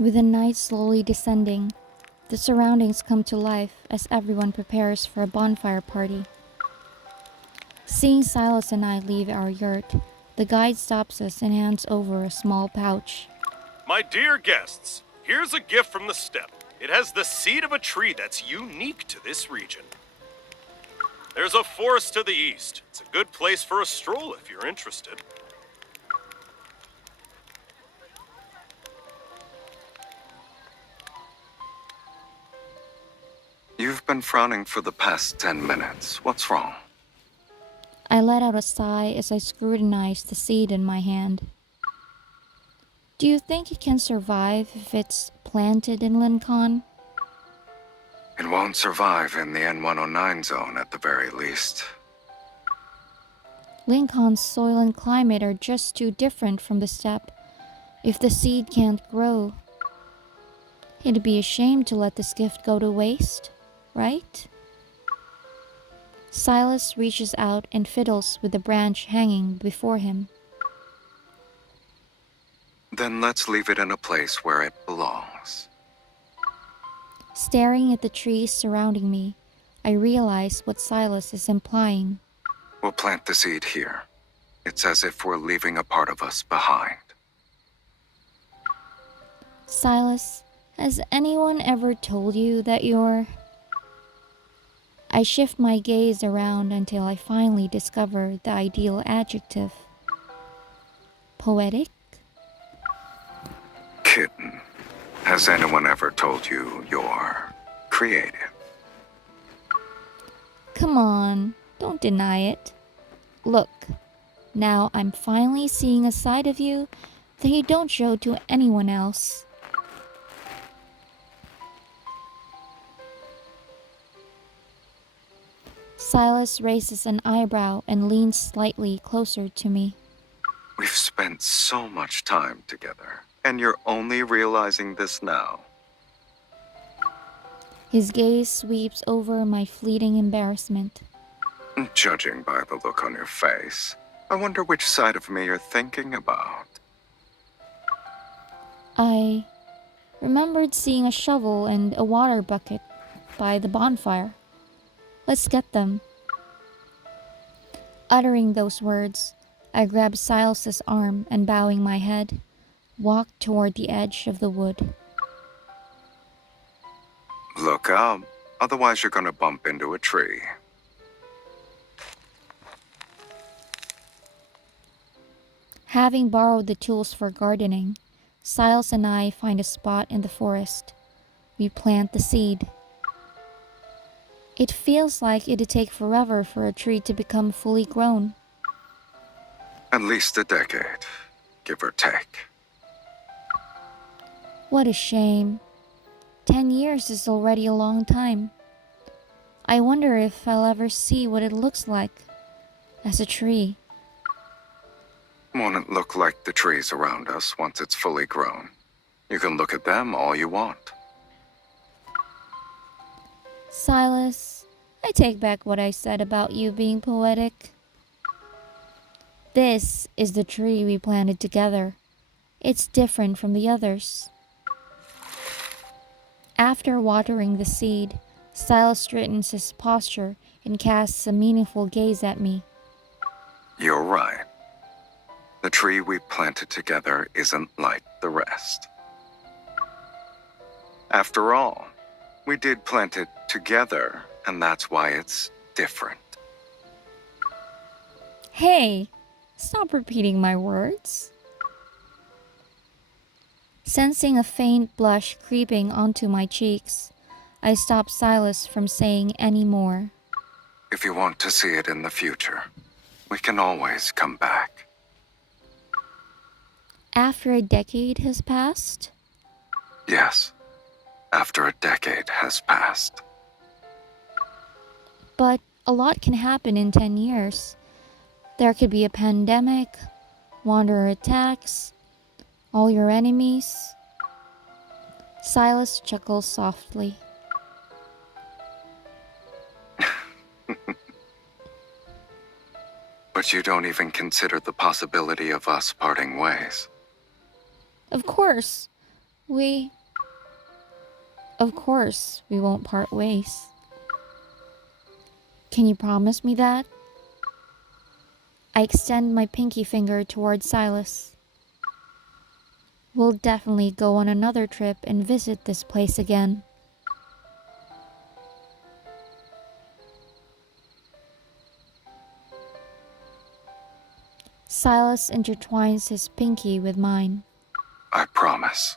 With the night slowly descending, the surroundings come to life as everyone prepares for a bonfire party. Seeing Silas and I leave our yurt, the guide stops us and hands over a small pouch. My dear guests, here's a gift from the steppe. It has the seed of a tree that's unique to this region. There's a forest to the east. It's a good place for a stroll if you're interested. You've been frowning for the past 10 minutes. What's wrong? I let out a sigh as I scrutinized the seed in my hand. Do you think it can survive if it's planted in Lincoln? It won't survive in the N109 zone at the very least. Lincoln's soil and climate are just too different from the steppe. If the seed can't grow, it'd be a shame to let this gift go to waste, right? Silas reaches out and fiddles with the branch hanging before him. Then let's leave it in a place where it belongs. Staring at the trees surrounding me, I realize what Silas is implying. We'll plant the seed here. It's as if we're leaving a part of us behind. Silas, has anyone ever told you that you're... I shift my gaze around until I finally discover the ideal adjective. Poetic? Kitten, has anyone ever told you you're creative? Come on, don't deny it. Look, now I'm finally seeing a side of you that you don't show to anyone else. Silas raises an eyebrow and leans slightly closer to me. We've spent so much time together, and you're only realizing this now. His gaze sweeps over my fleeting embarrassment. Judging by the look on your face, I wonder which side of me you're thinking about. I remembered seeing a shovel and a water bucket by the bonfire. Let's get them. Uttering those words, I grabbed Silas's arm and bowing my head, walked toward the edge of the wood. Look out, otherwise you're gonna bump into a tree. Having borrowed the tools for gardening, Silas and I find a spot in the forest. We plant the seed. It feels like it'd take forever for a tree to become fully grown. At least a decade, give or take. What a shame. 10 years is already a long time. I wonder if I'll ever see what it looks like as a tree. Won't it look like the trees around us once it's fully grown? You can look at them all you want. Silas, I take back what I said about you being poetic. This is the tree we planted together. It's different from the others. After watering the seed, Silas straightens his posture and casts a meaningful gaze at me. You're right. The tree we planted together isn't like the rest. After all, we did plant it together, and that's why it's different. Hey, stop repeating my words. Sensing a faint blush creeping onto my cheeks, I stop Silas from saying any more. If you want to see it in the future, we can always come back. After a decade has passed? Yes, after a decade has passed. But a lot can happen in 10 years. There could be a pandemic, wanderer attacks, all your enemies. Silas chuckles softly. But you don't even consider the possibility of us parting ways. Of course, Of course, we won't part ways. Can you promise me that? I extend my pinky finger toward Sylus. We'll definitely go on another trip and visit this place again. Sylus intertwines his pinky with mine. I promise.